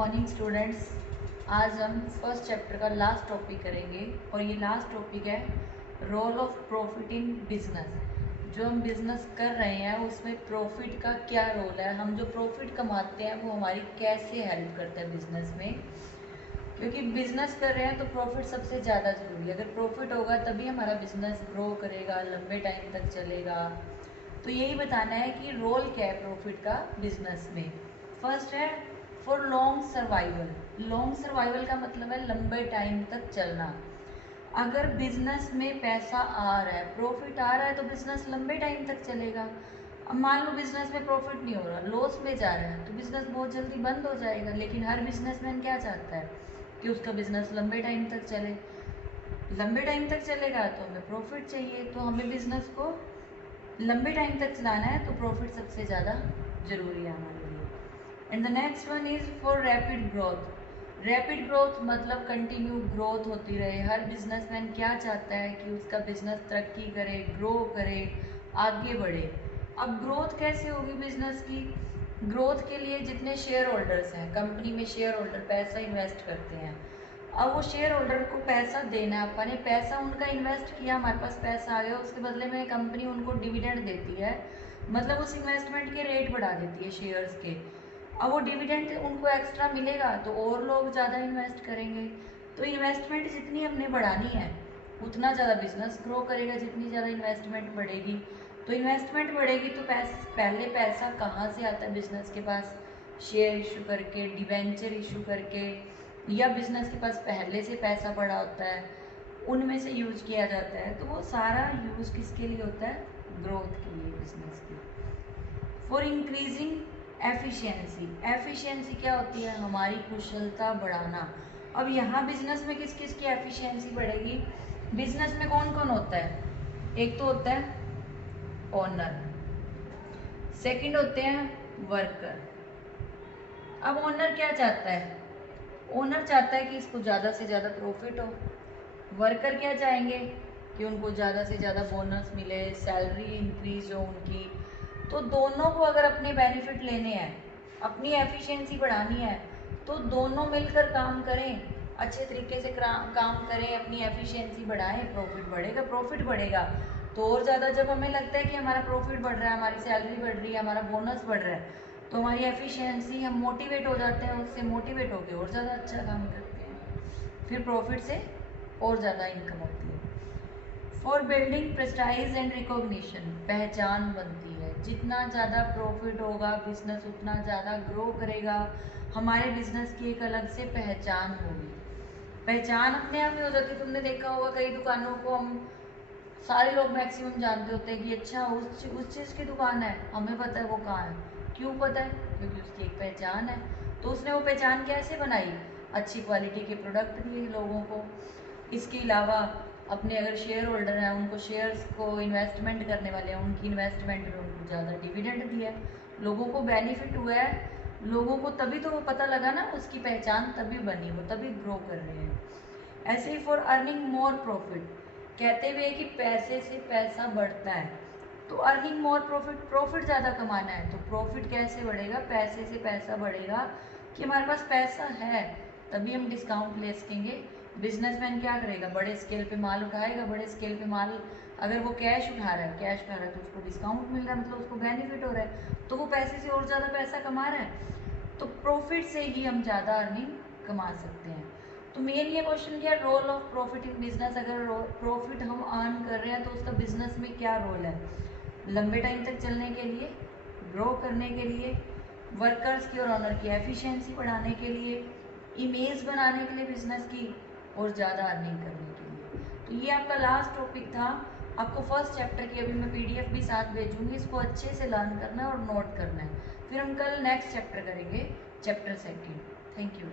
Morning students. आज हम first chapter का लास्ट टॉपिक करेंगे और ये लास्ट टॉपिक है role of profit in business. जो हम बिजनेस कर रहे हैं उसमें प्रॉफिट का क्या रोल है, हम जो प्रॉफिट कमाते हैं वो हमारी कैसे हेल्प करता है बिजनेस में। क्योंकि बिजनेस कर रहे हैं तो प्रॉफिट सबसे ज़्यादा ज़रूरी है। अगर प्रॉफिट होगा तभी हमारा बिजनेस ग्रो करेगा, लंबे टाइम तक चलेगा। तो यही बताना है कि रोल क्या है प्रॉफिट का बिजनेस में। फर्स्ट है for long survival. Long survival का मतलब है लंबे टाइम तक चलना। अगर बिजनेस में पैसा आ रहा है, प्रॉफिट आ रहा है, तो बिजनेस लंबे टाइम तक चलेगा। अब मान लो बिजनेस में प्रॉफिट नहीं हो रहा, लॉस में जा रहा है, तो बिजनेस बहुत जल्दी बंद हो जाएगा। लेकिन हर बिजनेसमैन क्या चाहता है कि उसका बिजनेस लंबे टाइम तक चले। लंबे टाइम तक चलेगा तो हमें प्रॉफिट चाहिए, तो हमें बिजनेस को लंबे टाइम तक चलाना है, तो प्रॉफिट सबसे ज़्यादा जरूरी है हमारे लिए। And the next one is for rapid growth. Rapid growth मतलब कंटिन्यू ग्रोथ होती रहे। हर बिजनेसमैन क्या चाहता है कि उसका बिजनेस तरक्की करे, ग्रो करे, आगे बढ़े। अब ग्रोथ कैसे होगी बिजनेस की? ग्रोथ के लिए जितने शेयर होल्डर्स हैं, कंपनी में शेयर होल्डर पैसा इन्वेस्ट करते हैं, अब वो शेयर होल्डर को पैसा देना है। अपन ने पैसा उनका इन्वेस्ट किया, हमारे पास पैसा आ गया, उसके बदले में कंपनी उनको डिविडेंड देती है, मतलब उस इन्वेस्टमेंट के रेट बढ़ा देती है शेयर्स के। अब वो डिविडेंड उनको एक्स्ट्रा मिलेगा तो और लोग ज़्यादा इन्वेस्ट करेंगे। तो इन्वेस्टमेंट जितनी हमने बढ़ानी है उतना ज़्यादा बिजनेस ग्रो करेगा। जितनी ज़्यादा इन्वेस्टमेंट बढ़ेगी तो इन्वेस्टमेंट बढ़ेगी तो पहले पैसा कहाँ से आता है बिजनेस के पास? शेयर इशू करके, डिवेंचर इशू करके, या बिजनेस के पास पहले से पैसा पड़ा होता है उनमें से यूज किया जाता है। तो वो सारा यूज किसके लिए होता है? ग्रोथ के लिए, बिजनेस के। For increasing efficiency. एफिशिएंसी क्या होती है? हमारी कुशलता बढ़ाना। अब यहाँ बिजनेस में किस किस की एफिशिएंसी बढ़ेगी? बिजनेस में कौन कौन होता है? एक तो होता है ओनर, सेकंड होते हैं वर्कर। अब ओनर क्या चाहता है? ओनर चाहता है कि इसको ज़्यादा से ज़्यादा प्रॉफिट हो। वर्कर क्या चाहेंगे? कि उनको ज़्यादा से ज़्यादा बोनस मिले, सैलरी इंक्रीज हो उनकी। तो दोनों को अगर अपने बेनिफिट लेने हैं, अपनी एफिशिएंसी बढ़ानी है, तो दोनों मिलकर काम करें, अच्छे तरीके से काम करें, अपनी एफिशिएंसी बढ़ाएं, प्रॉफिट बढ़ेगा। प्रॉफिट बढ़ेगा तो और ज़्यादा, जब हमें लगता है कि हमारा प्रॉफिट बढ़ रहा है, हमारी सैलरी बढ़ रही है, हमारा बोनस बढ़ रहा है, तो हमारी एफिशिएंसी, हम मोटिवेट हो जाते हैं, उससे मोटिवेट होकर और ज़्यादा अच्छा काम करते हैं, फिर प्रॉफिट से और ज़्यादा इनकम होती है। For building prestige and recognition. पहचान बनती है। जितना ज़्यादा प्रॉफिट होगा बिजनेस उतना ज़्यादा ग्रो करेगा, हमारे बिजनेस की एक अलग से पहचान होगी। पहचान अपने आप में हो जाती है। तुमने देखा होगा कई दुकानों को हम सारे लोग मैक्सिमम जानते होते हैं कि अच्छा उस चीज़ की दुकान है, हमें पता है वो कहाँ है। क्यों पता है? क्योंकि उसकी एक पहचान है। तो उसने वो पहचान कैसे बनाई? अच्छी क्वालिटी के प्रोडक्ट दिए लोगों को। इसके अलावा अपने अगर शेयर होल्डर हैं, उनको शेयर्स को इन्वेस्टमेंट करने वाले हैं, उनकी इन्वेस्टमेंट में उनको ज़्यादा डिविडेंड दिया है, लोगों को बेनिफिट हुआ है। लोगों को तभी तो वो पता लगा ना, उसकी पहचान तभी बनी, वो तभी ग्रो कर रहे हैं। ऐसे ही फॉर अर्निंग मोर प्रॉफिट, कहते हुए कि पैसे से पैसा बढ़ता है, तो अर्निंग मोर प्रॉफिट, प्रॉफिट ज़्यादा कमाना है, तो प्रॉफिट कैसे बढ़ेगा? पैसे से पैसा बढ़ेगा कि हमारे पास पैसा है तभी हम डिस्काउंट ले सकेंगे। बिजनेसमैन क्या करेगा? बड़े स्केल पे माल उठाएगा। बड़े स्केल पे माल, अगर वो कैश उठा रहा है तो उसको डिस्काउंट मिल रहा है, मतलब उसको बेनिफिट हो रहा है, तो वो पैसे से और ज़्यादा पैसा कमा रहा है। तो प्रॉफिट से ही हम ज़्यादा अर्निंग कमा सकते हैं। तो मेन ये क्वेश्चन किया, role of profit in business. अगर प्रॉफिट हम अर्न कर रहे हैं तो उसका बिजनेस में क्या रोल है? लंबे टाइम तक चलने के लिए, ग्रो करने के लिए, वर्कर्स की और ऑनर की एफिशिएंसी बढ़ाने के लिए, इमेज बनाने के लिए बिजनेस की, और ज़्यादा अर्निंग करने के लिए। तो ये आपका लास्ट टॉपिक था। आपको फर्स्ट चैप्टर की अभी मैं पीडीएफ भी साथ भेजूंगी, इसको अच्छे से लर्न करना है और नोट करना है। फिर हम कल नेक्स्ट चैप्टर करेंगे, चैप्टर सेकेंड। Thank you.